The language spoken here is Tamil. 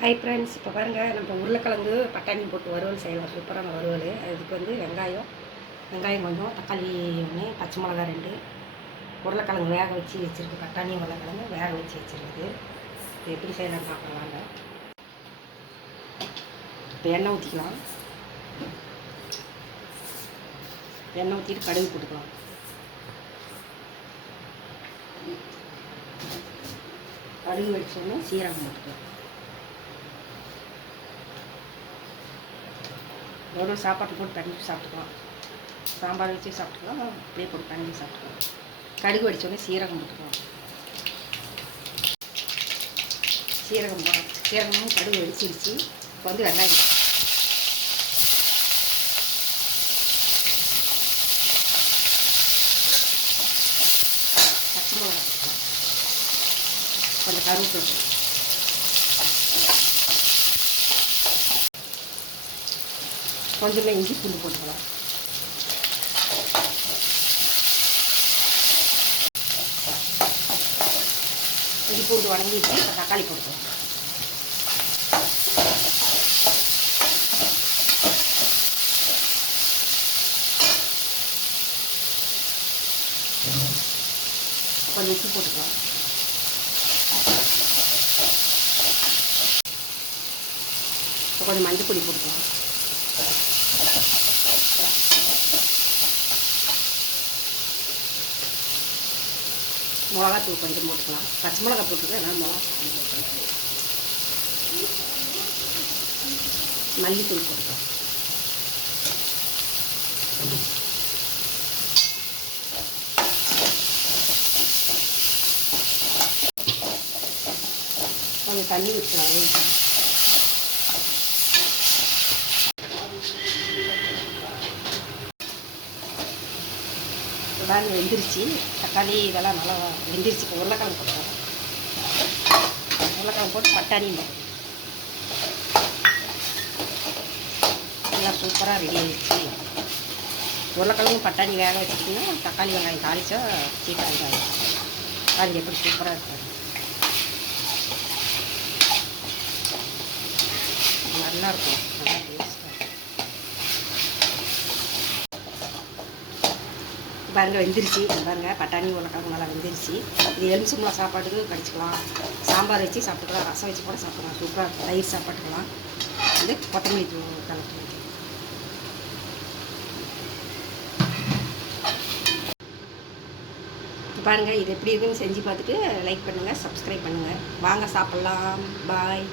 ஹை ஃப்ரெண்ட்ஸ், இப்போ பாருங்கள், நம்ம உருளைக்கிழங்கு பட்டாணி போட்டு வறுவல் செய்யலாம். சூப்பரான வறுவல். அதுக்கு வெங்காயம் கொஞ்சம், தக்காளி ஒன்று, பச்சை மிளகா 2, உருளைக்கிழங்கு வேக வச்சு வச்சுருக்கு. பட்டாணி உருளைக்கிழங்கு வேக வச்சு வச்சுருக்குது. இது எப்படி செய்யலாம்னு பார்க்கலாங்க. இப்போ எண்ணெய் ஊற்றிக்கலாம். எண்ணெய் ஊற்றிட்டு கடுகு போட்டுக்கலாம். கடுகு வச்சோன்னா சீரகம் போட்டுக்கலாம். ஒரு சாப்பாட்டு போட்டு தண்ணி சாப்பிட்டுக்கலாம். சாம்பார் வச்சு சாப்பிட்டுக்கலாம், அப்படியே போட்டு தண்ணி சாப்பிட்டுக்கலாம். கடுகு வடித்தோடனே சீரகம் போட்டுக்கலாம். சீரகமும் கடுகு வெடிச்சிருச்சு. இப்போ வெங்காயம், பச்சை மிளகா போட்டுக்கலாம். கொஞ்சம் கருவேப்பிலை, கொஞ்சமாக இஞ்சி பூண்டு போட்டுக்கலாம். இஞ்சி பூண்டு வதங்கிட்டு தக்காளி போட்டுக்கலாம். கொஞ்சம் உப்பு போட்டுக்கலாம். கொஞ்சம் மஞ்சள் பொடி போட்டுக்கலாம். மிளகாத்தூள் கொஞ்சம் போட்டுக்கலாம். பச்சை மிளகா போட்டுக்கலாம். அதனால் மல்லித்தூள் போட்டுக்கலாம். கொஞ்சம் தண்ணி ஊற்றலாம். இதெல்லாம் வெந்துருச்சு. தக்காளி இதெல்லாம் நல்லா வெந்துருச்சு. இப்போ உருளைக்கிழங்கு போட்டுக்கலாம். உருளைக்கிழங்கு போட்டு பட்டாணி எல்லாம் சூப்பராக ரெடி ஆகிடுச்சு. உருளைக்கிழங்கு பட்டாணி வேக வச்சுட்டிங்கன்னா தக்காளி வெங்காயம் தாளித்தா சீக்கிரம் இதாகும். அது எப்படி சூப்பராக இருக்காது. நல்லாயிருக்கும். நல்லா டேஸ்ட்டாக பாருங்கள், வெந்துருச்சு. பாருங்கள், பட்டாணி உருளைக்கிழங்கு நல்லா வெந்துருச்சு. இது எலுமிச்சம்பழம் சாப்பாட்டுக்கு கடிச்சிக்கலாம். சாம்பார் வச்சு சாப்பிட்டுக்கலாம். ரசம் வச்சு கூட சாப்பிடலாம். சூப்பராக இருக்கும். தயிர் சாப்பாட்டுக்கலாம். கொத்தமல்லி கலந்து பாருங்கள். இது எப்படி இருக்குன்னு செஞ்சு பார்த்துட்டு லைக் பண்ணுங்கள், சப்ஸ்கிரைப் பண்ணுங்கள். வாங்க சாப்பிட்லாம். பாய்.